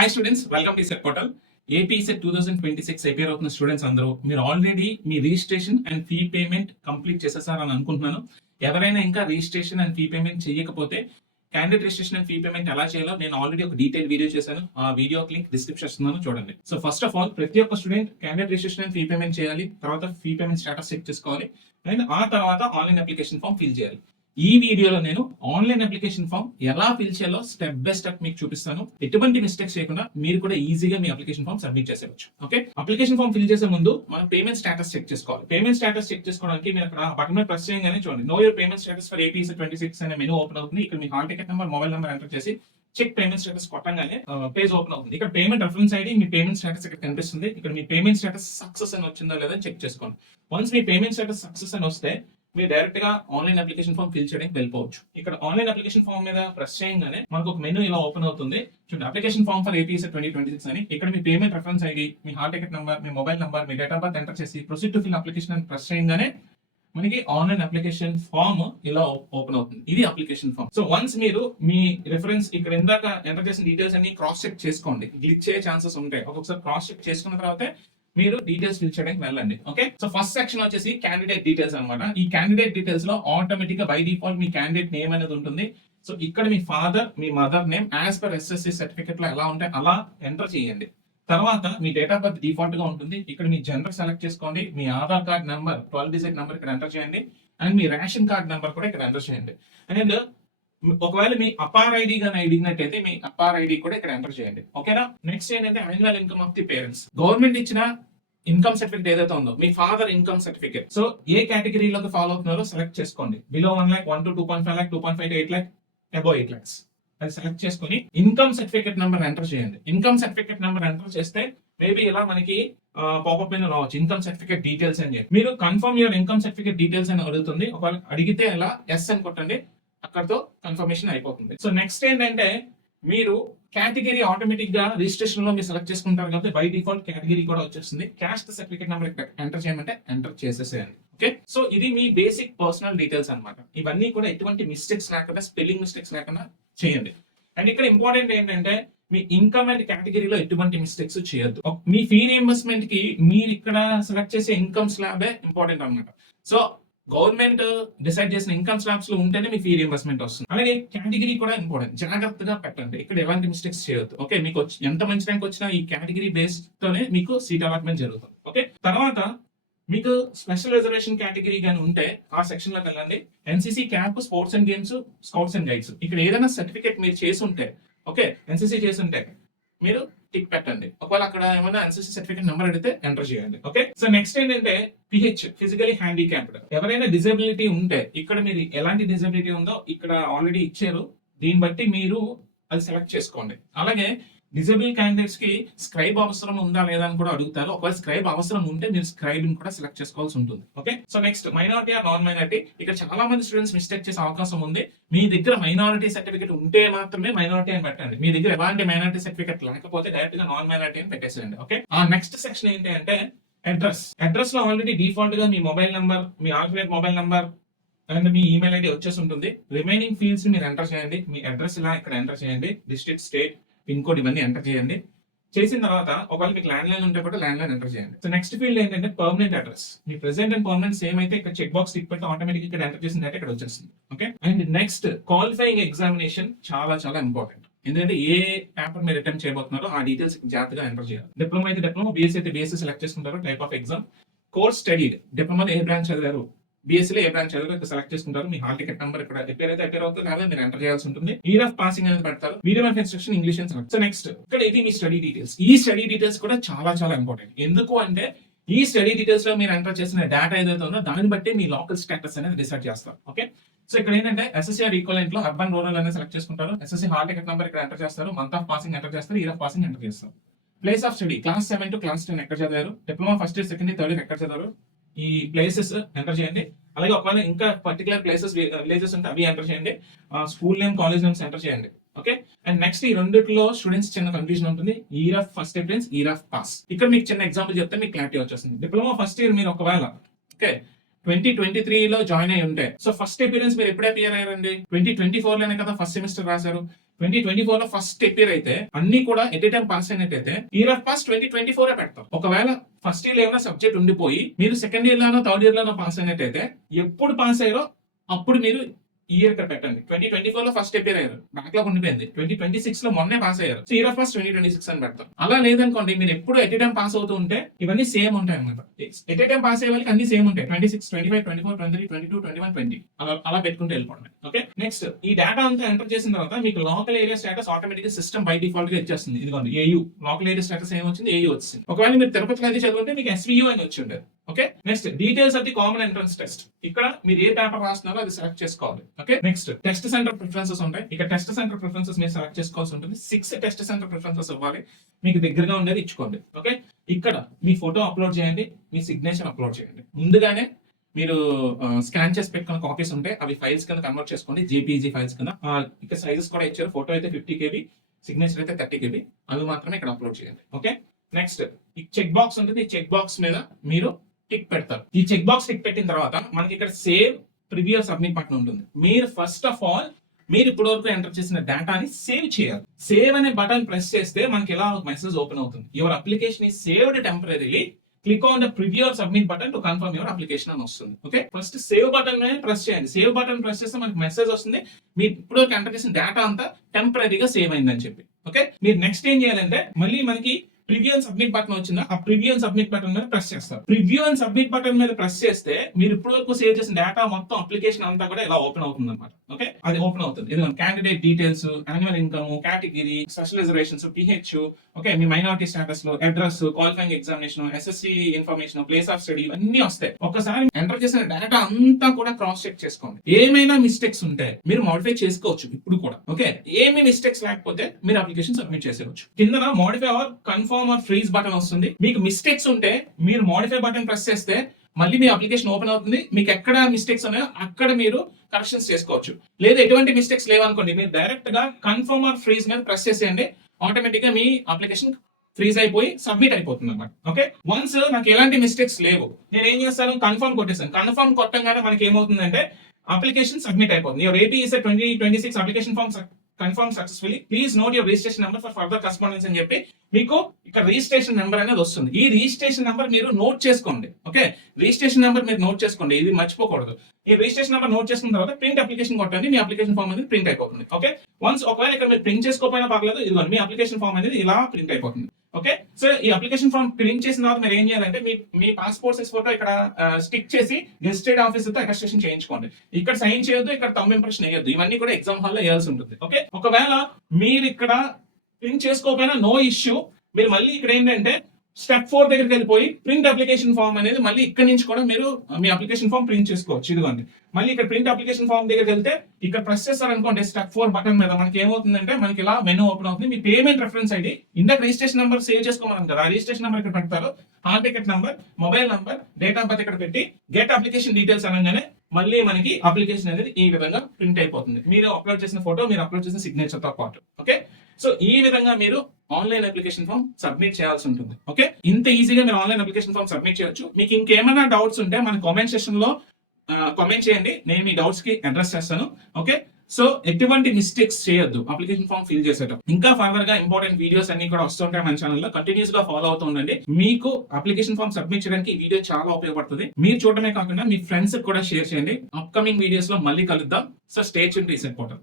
Hi students, welcome to CET portal. AP CET 2026 appear అవుతున్న students అందరూ మీరు already మీ registration and fee payment complete చేసేసారని అనుకుంటున్నాను. ఎవరైనా ఇంకా రిజిస్ట్రేషన్ అండ్ ఫీ పేమెంట్ చేయకపోతే candidate registration and fee payment ఎలా చేయాలో నేను ఆల్రెడీ ఒక డీటెయిల్ వీడియో చేశాను. ఆ వీడియో లింక్ డిస్క్రిప్షన్ ఇస్తున్నాను, చూడండి. సో ఫస్ట్ ఆఫ్ ఆల్ ప్రతి ఒక్క student candidate registration and fee payment చేయాలి. తర్వాత ఫీ పేమెంట్ స్టేటస్ చెక్ చేసుకోవాలి అండ్ ఆ తర్వాత ఆన్లైన్ అప్లికేషన్ ఫామ్ ఫిల్ చేయాలి. ఈ వీడియోలో నేను ఆన్లైన్ అప్లికేషన్ ఫామ్ ఎలా ఫిల్ చేయాలో స్టెప్ బై స్టెప్ మీకు చూపిస్తాను. ఎటువంటి మిస్టేక్స్ చేయకుండా మీరు కూడా ఈజీగా మీ అప్లికేషన్ ఫామ్ సబ్మిట్ చేసేవచ్చు. ఓకే, అప్లికేషన్ ఫామ్ ఫిల్ చేసే ముందు మనం పేమెంట్ స్టేటస్ చెక్ చేసుకోవాలి. పేమెంట్ స్టేటస్ చెక్ చేసుకోవడానికి మీరు అక్కడ బటన్ మీద ప్రెస్ చేయగానే చూడండి, know your payment status for AP 26 అనే మెనూ ఓపెన్ అవుతుంది. ఇక్కడ మీ hall ticket number, mobile number enter చేసి check payment status కొట్టంగానే page open అవుతుంది. ఇక్కడ పేమెంట్ రెఫరెన్స్ ఐడి, మీ పేమెంట్ స్టేటస్ ఇక్కడ కనిపిస్తుంది. ఇక్కడ మీ పేమెంట్ స్టేటస్ సక్సెస్ అని వచ్చిందా లేదా చెక్ చేసుకోండి. వన్స్ మీ పేమెంట్ స్టేటస్ సక్సెస్ అని వస్తే మీరు డైరెక్ట్ గా ఆన్లైన్ అప్లికేషన్ ఫామ్ ఫిల్ చేయడానికి వెళ్ళిపోవచ్చు. ఇక్కడ ఆన్లైన్ అప్లికేషన్ ఫామ్ మీద ప్రెస్ చేయగానే మనకు ఒక మెనూ ఇలా ఓపెన్ అవుతుంది. చూడండి, అప్లికేషన్ ఫామ్ ఫర్ ఏపీ 2026 అని. ఇక్కడ మీ పేమెంట్ రెఫరెన్స్ ఐడి, మీ హాల్ టికెట్ నెంబర్, మీ మొబైల్ నెంబర్, మీ డేట్ ఆఫ్ బర్త్ ఎంటర్ చేసి ప్రొసీడ్ టు ఫిల్ అప్లికేషన్ అని ప్రెస్ చేయగానే మనకి ఆన్లైన్ అప్లికేషన్ ఫామ్ ఇలా ఓపెన్ అవుతుంది. ఇది అప్లికేషన్ ఫామ్. సో వన్స్ మీరు మీ రిఫరెన్స్ ఇక్కడ ఇందాక ఎంటర్ చేసిన డీటెయిల్స్ అన్ని క్రాస్ చెక్ చేసుకోండి. గ్లిచ్ అయ్యే ఛాన్సెస్ ఉంటాయి. ఒక్కొక్కసారి క్రాస్ చెక్ చేసుకున్న తర్వాత మీరు డీటెయిల్స్ ఫిల్ చేయడానికి వెళ్ళండి. ఓకే, సో ఫస్ట్ సెక్షన్ వచ్చేసి క్యాండిడేట్ డీటెయిల్స్ అనమాట. ఈ క్యాండిడేట్ డీటెయిల్స్ లో ఆటోమేటిక్ గా బై డిఫాల్ట్ మీ క్యాండిడేట్ నేమ్ అనేది ఉంటుంది. సో ఇక్కడ మీ ఫాదర్, మీ mother name as per SSC certificate లో ఎలా ఉంటాయి అలా ఎంటర్ చేయండి. తర్వాత మీ డేట్ ఆఫ్ బర్త్ డిఫాల్ట్ గా ఉంటుంది. ఇక్కడ మీ జెండర్ సెలెక్ట్ చేసుకోండి. మీ Aadhaar card number 12 digit number ఇక్కడ ఎంటర్ చేయండి అండ్ మీ రేషన్ కార్డ్ నెంబర్ కూడా ఇక్కడ ఎంటర్ చేయండి. అండ్ ఒకవేళ మీ అపార్ ఐడి గానీ అడిగినట్టయితే మీ అపార్ ఐడి కూడా ఇక్కడ ఎంటర్ చేయండి. ఓకేనా. నెక్స్ట్ ఏంటంటే annual income of the parents. Government ఇచ్చిన ఇన్కమ్ సర్టిఫికేట్ ఏదైతే ఉందో మీ ఫాదర్ ఇన్కమ్ సర్టిఫికేట్, సో ఏ కేటగిరీలోకి ఫాలో అవుతున్నారో సెలెక్ట్ చేసుకోండి. Below 1 lakh, 1 to 2.5 lakh, 2.5 to 8 lakh, above 8 lakhs అది సెలెక్ట్ చేసుకుని ఇన్కమ్ సర్టిఫికేట్ నెంబర్ ఎంటర్ చేయండి. ఇన్కమ్ సర్టిఫికేట్ నెంబర్ ఎంటర్ చేస్తే maybe ఇలా మనకి పాపప్ మీద రావచ్చు, ఇన్కమ్ సర్టిఫికేట్ డీటెయిల్స్ అని చెప్పి. మీరు confirm your income certificate details అని అడుగుతుంది. ఒకవేళ అడిగితే ఇలా ఎస్ అని కొట్టండి, అక్కడతో కన్ఫర్మేషన్ అయిపోతుంది. సో నెక్స్ట్ ఏంటంటే మీరు కేటగిరీ ఆటోమేటిక్ గా రిజిస్ట్రేషన్ లో మీరు సెలెక్ట్ చేసుకుంటారు కాబట్టి బై డిఫాల్ట్ కేటగిరీ కూడా వచ్చేస్తుంది. క్యాస్ట్ సర్టిఫికేట్ నెంబర్ ఇక్కడ ఎంటర్ చేయమంటే ఎంటర్ చేసేసేయండి. ఓకే, సో ఇది మీ బేసిక్ పర్సనల్ డీటెయిల్స్ అనమాట. ఇవన్నీ కూడా ఎటువంటి మిస్టేక్స్ లేకుండా, స్పెల్లింగ్ మిస్టేక్స్ లేకుండా చేయండి. అండ్ ఇక్కడ ఇంపార్టెంట్ ఏంటంటే మీ ఇన్కమ్ అండ్ కేటగిరీలో ఎటువంటి మిస్టేక్స్ చేయొద్దు. మీ ఫీ రీయింబర్స్మెంట్ కి మీరు ఇక్కడ సెలెక్ట్ చేసే ఇన్కమ్ స్లాబే ఇంపార్టెంట్ అనమాట. సో గవర్నమెంట్ డిసైడ్ చేసిన ఇన్కమ్ స్లాబ్స్ లో ఉంటేనే మీ ఫీ రీయింబర్స్మెంట్ వస్తుంది. అలాగే కేటగిరీ కూడా ఇంపార్టెంట్, జాగ్రత్తగా పెట్టండి. ఇక్కడ ఎలాంటి మిస్టేక్స్ చేయొద్దు. ఓకే, మీకు ఎంత మంచి ర్యాంక్ వచ్చినా ఈ కేటగిరీ బేస్ తోనే మీకు సీట్ అలాట్మెంట్ జరుగుతుంది. ఓకే, తర్వాత మీకు స్పెషల్ రిజర్వేషన్ కేటగిరీ గానీ ఉంటే ఆ సెక్షన్ లోకి వెళ్ళండి. NCC camp, sports and games, scouts and guides. ఇక్కడ ఏదైనా సర్టిఫికేట్ మీరు చేసి ఉంటే, ఓకే ఎన్సీసీ చేసి ఉంటే మీరు టిక్ పెట్టండి. ఒకవేళ అక్కడ ఏమైనా ఎన్సీసీ సర్టిఫికేట్ నెంబర్ అడిగితే ఎంటర్ చేయండి. ఓకే, సో నెక్స్ట్ ఏంటంటే పిహెచ్, ఫిజికలీ హ్యాండిక్యాప్డ్. ఎవరైనా డిజబిలిటీ ఉంటే ఇక్కడ మీరు ఎలాంటి డిజబిలిటీ ఉందో ఇక్కడ ఆల్రెడీ ఇచ్చారు, దీన్ని బట్టి మీరు అది సెలెక్ట్ చేసుకోండి. అలాగే డిజబుల్ క్యాండిడేట్స్ కి స్క్రైబ్ అవసరం ఉందా లేదా అని కూడా అడుగుతారు. ఒకవేళ స్క్రైబ్ అవసరం ఉంటే మీరు స్క్రైబింగ్ కూడా సెలెక్ట్ చేసుకోవాల్సి ఉంటుంది. Okay, so next minority or non minority. ఇక్కడ చాలా మంది స్టూడెంట్స్ మిస్టేక్ చేసే అవకాశం ఉంది. మీ దగ్గర మైనారిటీ సర్టిఫికేట్ ఉంటే మాత్రమే మైనారిటీ అని పెట్టండి. మీ దగ్గర ఎలాంటి మైనారిటీ సర్టిఫికేట్ లేకపోతే డైరెక్ట్ గా నాన్ మైనారిటీ అని పెట్టేసేయండి. ఓకే, ఆ నెక్స్ట్ సెక్షన్ ఏంటి అంటే అడ్రస్. అడ్రస్ లో ఆల్రెడీ డిఫాల్ట్ గా మీ మొబైల్ నంబర్, మీ ఆల్టర్నేట్ మొబైల్ నంబర్ అండ్ మీ ఈమెయిల్ ఐడి వచ్చేసి ఉంటుంది. రిమైనింగ్ ఫీల్డ్స్ మీరు ఎంటర్ చేయండి. మీ అడ్రస్ ఇలా ఇక్కడ ఎంటర్ చేయండి. డిస్ట్రిక్ట్, స్టేట్, పిన్ కోడ్ ఇవన్నీ ఎంటర్ చేయండి. చేసిన తర్వాత ఒకవేళ మీకు ల్యాండ్ లైన్ ఉంటే కూడా ల్యాండ్ లైన్ ఎంటర్ చేయండి. సో నెక్స్ట్ ఫీల్డ్ ఏంటంటే permanent address. Me present and permanent same అయితే ఇక్కడ చెక్ బాక్స్ టిక్ పెట్టి ఆటోమేటిక్ ఇక్కడ ఎంటర్ చేసిన డేటా ఇక్కడ వచ్చేస్తుంది. Okay, and next qualifying examination చాలా చాలా ఇంపార్టెంట్. ఎందుకంటే ఏ పేపర్ మీరు అటెంప్ట్ చేయబోతున్నారో ఆ డీటెయిల్స్ జాగ్రత్తగా ఎంటర్ చేయాలి. డిప్లొమా అయితే డిప్లొమా, బీఎస్సీ అయితే బీఎస్సీ సెలెక్ట్ చేసుకుంటారు. Type of exam, course studied, డిప్లొమాలో ఏ బ్రాంచ్ చదివారు, బీఎస్సీలో ఏ బ్రాంచ్ చదివారు ఇక్కడ సెలెక్ట్ చేసుకుంటారు. మీ హాల్ టికెట్ నెంబర్ ఇక్కడ అపేర్ అవుతుంది లేదా మీరు ఎంటర్ చేయాల్సి ఉంటుంది. ఇయర్ ఆఫ్ పాసింగ్ అనేది పెడతారు. Medium of instruction English and select. So next ఇక్కడ ఇది మీ స్టడీ డీటెయిల్స్. ఈ స్టడీ డీటెయిల్స్ కూడా చాలా చాలా ఇంపార్టెంట్. ఎందుకు అంటే ఈ స్టడీ డీటెయిల్స్ లో మీరు ఎంటర్ చేసిన డేటా ఏదైతే ఉందో దాన్ని బట్టి మీ లోకల్ స్టేటస్ అనేది డిసైడ్ చేస్తారు. ఓకే, సో ఇక్కడ ఏంటంటే ఎస్ఎస్సీ ఈక్వలెంట్ లో అర్బన్ రూరల్ అనేది సెలెక్ట్ చేసుకుంటారు. ఎస్ఎస్సీ హాల్ టికెట్ నెంబర్ ఇక్కడ ఎంటర్ చేస్తారు. మంత్ ఆఫ్ పాసింగ్ ఎంటర్ చేస్తారు. ఇయర్ ఆఫ్ పాసింగ్ ఎంటర్ చేస్తారు. Place of study class 7 to class 10 ఎక్కడ చదివారు, diploma first year, second year, third year ఎక్కడ చదివారు, ఈ ప్లేసెస్ ఎంటర్ చేయండి. అలాగే ఒకవేళ ఇంకా పర్టికులర్ ప్లేసెస్ విలేజెస్ ఉంటే అవి ఎంటర్ చేయండి. School name, college names enter చేయండి. ఓకే, అండ్ నెక్స్ట్ ఈ రెండిట్లో స్టూడెంట్స్ చిన్న కన్ఫ్యూజన్ ఉంటుంది. Year of first appearance, year of pass. ఇక్కడ మీకు చిన్న ఎగ్జాంపుల్ చెప్తే మీకు క్లారిటీ వచ్చేస్తుంది. డిప్లొమా ఫస్ట్ ఇయర్ మీరు ఒకవేళ ఓకే 2023 లో జాయిన్ అయి ఉంటే, సో ఫస్ట్ అపియరెన్స్ మీరు ఎప్పుడు అపియర్ అయ్యారండి, 2024 లోనే కదా ఫస్ట్ సెమిస్టర్ రాశారు. 2024 లో ఫస్ట్ ఎపియర్ అయితే అన్ని కూడా ఎట్ ఏ టైం పాస్ అయినట్టయితే ఇయర్ ఆఫ్ పాస్ 2024 పెడతాం. ఒకవేళ ఫస్ట్ ఇయర్ ఏమైనా సబ్జెక్ట్ ఉండిపోయి మీరు సెకండ్ ఇయర్ లోనో థర్డ్ ఇయర్ లోనో పాస్ అయినట్టయితే ఎప్పుడు పాస్ అయ్యారో అప్పుడు మీరు ఇయర్ ఇక్కడ పెట్టండి. 2024 లో ఫస్ట్ ఎపియర్ అయ్యారు, బ్యాక్లాగ్ ఉండిపోయింది. 2026 లో మొన్నే పాస్ అయ్యారు, సో ఇయర్ ఆఫ్ పాస్ 2026 అని పెడతాం. అలా లేదనుకోండి, మీరు ఎప్పుడు ఎట్ ఏ టైం పాస్ అవుతూ ఉంటే ఇవన్నీ సేమ్ ఉంటాయి అనమాట. ఎట్ ఏ టైం పాస్ అయ్యే వాళ్ళకి అన్ని సేమ్ ఉంటాయి. 26, 25, 24, 23, 22, 21, 20 అలా పెట్టుకుంటే వెళ్ళిపోవడం. ఓకే, నెక్స్ట్ ఈ డేటా అంతా ఎంటర్ చేసిన తర్వాత మీకు లోకల్ ఏరియా స్టేటస్ ఆటోమేటిక్ గా సిస్టమ్ బై డిఫాల్ట్ గా ఇచ్చేస్తుంది. ఇదిగోండి ఏయూ లోకల్ ఏరియా స్టేటస్ ఏమొచ్చింది, ఏయూ వచ్చింది. ఒకవేళ మీరు తిరుపతిలో అయితే చదువుకుంటే మీకు SVU అని వచ్చి ఉండేది. Okay, next details of the common entrance test. ఇక్కడ మీరు ఏ పేపర్ రాస్తున్నారో అది సెలెక్ట్ చేసుకోవాలి. Okay, next test centre preferences ఉంటాయి. ఇక్కడ టెస్ట్ సెంటర్ ప్రిఫరెన్సెస్ మీరు సెలెక్ట్ చేసుకోవాల్సి ఉంటుంది. 6 టెస్ట్ సెంటర్ ప్రిఫరెన్సెస్ ఇవ్వాలి, మీకు దగ్గరగా ఉండేది ఇచ్చుకోండి. ఓకే, ఇక్కడ మీ ఫోటో అప్లోడ్ చేయండి, మీ సిగ్నేచర్ అప్లోడ్ చేయండి. ముందుగానే మీరు స్కాన్ చేసి పెట్టుకున్న కాపీస్ ఉంటాయి, అవి ఫైల్స్ కింద కన్వర్ట్ చేసుకోండి, JPEG ఫైల్స్ కింద. ఇక్కడ సైజెస్ కూడా ఇచ్చారు, ఫోటో అయితే 50 KB, సిగ్నేచర్ అయితే 30 KB. అవి మాత్రమే ఇక్కడ అప్లోడ్ చేయండి. ఓకే, నెక్స్ట్ ఈ చెక్ బాక్స్ ఉంటుంది. ఈ చెక్ బాక్స్ మీద మీరు టిక్ పెడతారు. ఈ చెక్ బాక్స్ టిక్ పెట్టిన తర్వాత మనకి ఇక్కడ సేవ్ ప్రివియస్ సబ్మిట్ బటన్ ఉంటుంది. మీరు ఫస్ట్ ఆఫ్ ఆల్ మీరు ఇప్పటి వరకు ఎంటర్ చేసిన డేటాని సేవ్ చేయాలి. సేవ్ అనే బటన్ ప్రెస్ చేస్తే మనకి ఇలా మెసేజ్ ఓపెన్ అవుతుంది. Your application is saved temporarily, click on the preview submit button to confirm your application అని వస్తుంది. ఓకే, ఫస్ట్ సేవ్ బటన్ మీద ప్రెస్ చేయండి. సేవ్ బటన్ ప్రెస్ చేస్తే మనకి మెసేజ్ వస్తుంది, మీ ఇప్పుడు వరకు ఎంటర్ చేసిన డేటా అంతా టెంపరరీగా సేవ్ అయిందని చెప్పి. ఓకే, మీరు నెక్స్ట్ ఏం చేయాలంటే మళ్ళీ మనకి ప్రివ్యూ అండ్ సబ్మిట్ బటన్ వచ్చిందా, ఆ ప్రివ్యూ అండ్ సబ్మిట్ బటన్ మీద ప్రెస్ చేస్తారు. ప్రివ్యూ అండ్ సబ్మిట్ బటన్ మీద ప్రెస్ చేస్తే మీరు ఇప్పుడు వరకు సేవ్ చేసిన డేటా మొత్తం అప్లికేషన్ అంతా కూడా ఇలా ఓపెన్ అవుతుంది అనమాట. ఓకే, అది ఓపెన్ అవుతుంది. ఇది candidate details, annual income, category, special reservations, PH, okay, మీ మైనారిటీ స్టేటస్ లో address, qualifying examination, SSC information, place of study అన్ని వస్తాయి. ఒకసారి ఎంటర్ చేసిన డేటా అంతా కూడా క్రాస్ చెక్ చేసుకోండి. ఏమైనా మిస్టేక్స్ ఉంటే మీరు మోడిఫై చేసుకోవచ్చు ఇప్పుడు కూడా. ఓకే, ఏమి మిస్టేక్స్ లేకపోతే మీరు అప్లికేషన్ సబ్మిట్ చేసేవచ్చు. కింద modify or confirm or freeze button వస్తుంది. మీకు మిస్టేక్స్ ఉంటే మీరు మోడిఫై బటన్ ప్రెస్ చేస్తే మళ్ళీ మీ అప్లికేషన్ ఓపెన్ అవుతుంది. మీకు ఎక్కడ మిస్టేక్స్ ఉన్నాయో అక్కడ మీరు కరెక్షన్స్ చేసుకోవచ్చు. లేదా ఎటువంటి మిస్టేక్స్ లేవనుకోండి, మీరు డైరెక్ట్ గా కన్ఫర్మ్ ఆర్ ఫ్రీజ్ మీద ప్రెస్ చేసేయండి. ఆటోమేటిక్ గా మీ అప్లికేషన్ ఫ్రీజ్ అయిపోయి సబ్మిట్ అయిపోతుంది అనమాట. ఓకే, వన్స్ నాకు ఎలాంటి మిస్టేక్స్ లేవు, నేను ఏం చేస్తాను, కన్ఫర్మ్ కొట్టేస్తాను. కన్ఫర్మ్ కొట్టంగానే మనకి ఏమవుతుందంటే అప్లికేషన్ సబ్మిట్ అయిపోతుంది. Your APSET 2026 application form confirm successfully, please note your registration number for further correspondence అని చెప్పి మీకు ఇక్కడ రిజిస్ట్రేషన్ నెంబర్ అనేది వస్తుంది. ఈ రిజిస్ట్రేషన్ నెంబర్ మీరు నోట్ చేసుకోండి. ఓకే, రిజిస్ట్రేషన్ నెంబర్ మీరు నోట్ చేసుకోండి, ఇది మర్చిపోకూడదు. ఈ రిజిస్ట్రేషన్ నెంబర్ నోట్ చేసుకున్న తర్వాత ప్రింట్ అప్లికేషన్ కొట్టండి, మీ అప్లికేషన్ ఫామ్ అనేది ప్రింట్ అయిపోతుంది. ఓకే, వన్స్ ఒకవేళ ఇక్కడ మీరు ప్రింట్ చేసుకోకపోయినా పర్లేదు, ఇదిగోండి మీ అప్లికేషన్ ఫామ్ అనేది ఇలా ప్రింట్ అయిపోతుంది. ఓకే, సో ఈ అప్లికేషన్ ఫామ్ ప్రింట్ చేసిన తర్వాత మీరు ఏం చేయాలంటే మీ పాస్పోర్ట్ సైజ్ ఫోటో ఇక్కడ స్టిక్ చేసి గెస్టెడ్ ఆఫీసర్ తో అటెస్టేషన్ చేయించుకోండి. ఇక్కడ సైన్ చేయొద్దు, ఇక్కడ థంబ్ ఇంప్రెషన్ వేయొద్దు, ఇవన్నీ కూడా ఎగ్జామ్ హాల్ లో వేయాల్సి ఉంటుంది. ఓకే, ఒకవేళ మీరు ఇక్కడ ప్రింట్ చేసుకోకపోయినా నో ఇష్యూ, మీరు మళ్ళీ ఇక్కడ ఏంటంటే స్టెప్ 4 దగ్గరికి వెళ్ళిపోయి ప్రింట్ అప్లికేషన్ ఫామ్ అనేది మళ్ళీ ఇక్కడ నుంచి కూడా మీరు మీ అప్లికేషన్ ఫామ్ ప్రింట్ చేసుకోవచ్చు. ఇదిగోండి మళ్ళీ ఇక్కడ ప్రింట్ అప్లికేషన్ ఫామ్ దగ్గరికి వెళ్తే ఇక్కడ ప్రెస్ చేస్తారనుకోండి స్టెప్ 4 బటన్ మీద, మనకి ఏమవుతుందంటే మనకి ఇలా మెనూ ఓపెన్ అవుతుంది. మీ పేమెంట్ రెఫరెన్స్ ఐడి, ఇందాక రిజిస్ట్రేషన్ నెంబర్ సేవ్ చేసుకోమన్నాం కదా, ఆ రిజిస్ట్రేషన్ నెంబర్ ఇక్కడ పెడతారు. Hall ticket number, mobile number, date of birth ఇక్కడ పెట్టి గెట్ అప్లికేషన్ డీటెయిల్స్ అనగానే మళ్ళీ మనకి అప్లికేషన్ అనేది ఈ విధంగా ప్రింట్ అయిపోతుంది. మీరు అప్లోడ్ చేసిన ఫోటో, మీరు అప్లోడ్ చేసిన సిగ్నేచర్ తో పాటు. ఓకే, సో ఈ విధంగా మీరు ఆన్లైన్ అప్లికేషన్ ఫామ్ సబ్మిట్ చేయాల్సి ఉంటుంది. ఓకే, ఇంత ఈజీగా మీరు ఆన్లైన్ అప్లికేషన్ ఫామ్ సబ్మిట్ చేయొచ్చు. మీకు ఇంకేమైనా డౌట్స్ ఉంటే మన కామెంట్ సెక్షన్ లో కామెంట్ చేయండి, నేను మీ డౌట్స్ కి అడ్రస్ చేస్తాను. ఓకే, సో ఎటువంటి మిస్టేక్స్ చేయొద్దు అప్లికేషన్ ఫామ్ ఫిల్ చేసేటప్పుడు. ఇంకా ఫర్దర్ గా ఇంపార్టెంట్ వీడియోస్ అన్ని కూడా వస్తుంటాయి మన ఛానల్లో, కంటిన్యూస్ గా ఫాలో అవుతూ ఉండండి. మీకు అప్లికేషన్ ఫామ్ సబ్మిట్ చేయడానికి ఈ వీడియో చాలా ఉపయోగపడుతుంది. మీరు చూడటమే కాకుండా మీ ఫ్రెండ్స్ కూడా షేర్ చేయండి. అప్కమింగ్ వీడియోస్ లో మళ్ళీ కలుద్దాం. So stay tuned to reset portal.